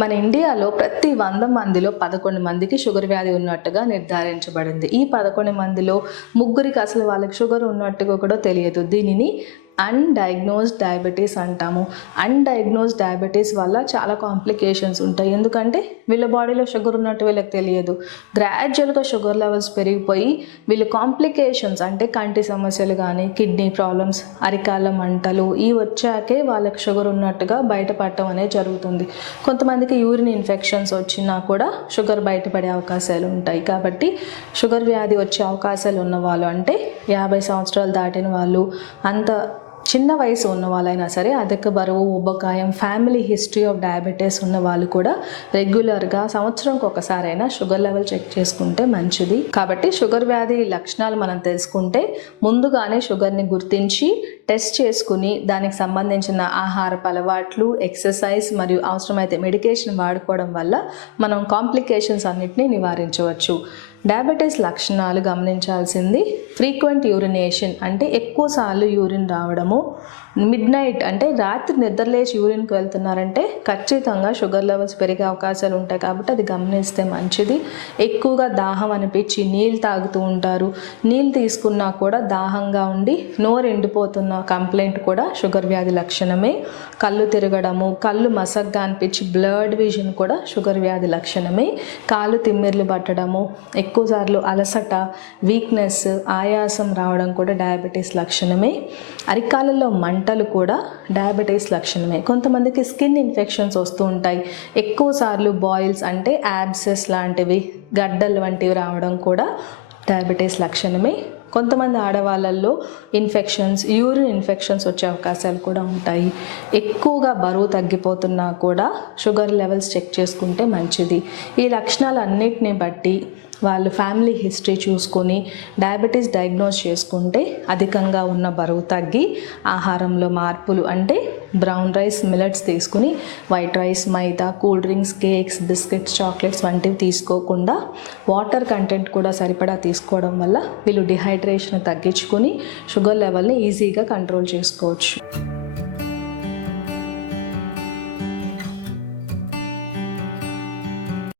మన ఇండియాలో ప్రతి 100 మందిలో 11 మందికి షుగర్ వ్యాధి ఉన్నట్టుగా నిర్ధారించబడింది. ఈ 11 మందిలో ముగ్గురికి అసలు వాళ్ళకి షుగర్ ఉన్నట్టుగా కూడా తెలియదు. దీనిని అన్‌డయాగ్నోస్డ్ డయాబెటీస్ అంటాము. అన్‌డయాగ్నోస్డ్ డయాబెటీస్ వల్ల చాలా కాంప్లికేషన్స్ ఉంటాయి. ఎందుకంటే వీళ్ళ బాడీలో షుగర్ ఉన్నట్టు వీళ్ళకి తెలియదు. గ్రాడ్యువల్గా షుగర్ లెవెల్స్ పెరిగిపోయి వీళ్ళు కాంప్లికేషన్స్ అంటే కంటి సమస్యలు కానీ, కిడ్నీ ప్రాబ్లమ్స్, అరికాళ్ళ మంటలు ఇవి వచ్చాకే వాళ్ళకి షుగర్ ఉన్నట్టుగా బయటపడటం అనేది జరుగుతుంది. కొంతమందికి యూరిన్ ఇన్ఫెక్షన్స్ వచ్చినా కూడా షుగర్ బయటపడే అవకాశాలు ఉంటాయి. కాబట్టి షుగర్ వ్యాధి వచ్చే అవకాశాలు ఉన్నవాళ్ళు అంటే 50 సంవత్సరాలు దాటిన వాళ్ళు, అంత చిన్న వయసు ఉన్న వాళ్ళైనా సరే, అధిక బరువు, ఉబ్బకాయం, ఫ్యామిలీ హిస్టరీ ఆఫ్ డయాబెటీస్ ఉన్న వాళ్ళు కూడా రెగ్యులర్గా సంవత్సరంకి ఒకసారైనా షుగర్ లెవెల్ చెక్ చేసుకుంటే మంచిది. కాబట్టి షుగర్ వ్యాధి లక్షణాలు మనం తెలుసుకుంటే ముందుగానే షుగర్ని గుర్తించి టెస్ట్ చేసుకుని దానికి సంబంధించిన ఆహారపు అలవాట్లు, ఎక్సర్సైజ్ మరియు అవసరమైతే మెడికేషన్ వాడుకోవడం వల్ల మనం కాంప్లికేషన్స్ అన్నిటినీ నివారించవచ్చు. డయాబెటీస్ లక్షణాలు గమనించాల్సింది ఫ్రీక్వెంట్ యూరినేషన్ అంటే ఎక్కువసార్లు యూరిన్ రావడము, మిడ్ నైట్ అంటే రాత్రి నిద్రలేచి యూరిన్కి వెళ్తున్నారంటే ఖచ్చితంగా షుగర్ లెవెల్స్ పెరిగే అవకాశాలు ఉంటాయి. కాబట్టి అది గమనిస్తే మంచిది. ఎక్కువగా దాహం అనిపించి నీళ్ళు తాగుతూ ఉంటారు. నీళ్ళు తీసుకున్నా కూడా దాహంగా ఉండి నోరు ఎండిపోతున్న కంప్లైంట్ కూడా షుగర్ వ్యాధి లక్షణమే. కళ్ళు తిరగడము, కళ్ళు మసగ్గా అనిపించి బ్లర్డ్ విజన్ కూడా షుగర్ వ్యాధి లక్షణమే. కాళ్ళు తిమ్మిర్లు పట్టడము, ఎక్కువసార్లు అలసట, వీక్నెస్, ఆయాసం రావడం కూడా డయాబెటీస్ లక్షణమే. అరికాళ్ళలో మంటలు కూడా డయాబెటీస్ లక్షణమే. కొంతమందికి స్కిన్ ఇన్ఫెక్షన్స్ వస్తూ ఉంటాయి. ఎక్కువసార్లు బాయిల్స్ అంటే యాబ్సెస్ లాంటివి, గడ్డలు వంటివి రావడం కూడా డయాబెటీస్ లక్షణమే. కొంతమంది ఆడవాళ్ళల్లో ఇన్ఫెక్షన్స్, యూరిన్ ఇన్ఫెక్షన్స్ వచ్చే అవకాశాలు కూడా ఉంటాయి. ఎక్కువగా బరువు తగ్గిపోతున్నా కూడా షుగర్ లెవెల్స్ చెక్ చేసుకుంటే మంచిది. ఈ లక్షణాలు అన్నిటిని బట్టి వాళ్ళు ఫ్యామిలీ హిస్టరీ చూసుకొని డయాబెటీస్ డయాగ్నోస్ చేసుకుంటే అధికంగా ఉన్న బరువు తగ్గి ఆహారంలో మార్పులు అంటే బ్రౌన్ రైస్, మిల్లెట్స్ తీసుకుని white rice, maida, cool drinks, cakes, biscuits, chocolates వంటివి తీసుకోకుండా వాటర్ కంటెంట్ కూడా సరిపడా తీసుకోవడం వల్ల వీళ్ళు డిహైడ్రేషన్ తగ్గించుకొని షుగర్ లెవెల్ని ఈజీగా కంట్రోల్ చేసుకోవచ్చు.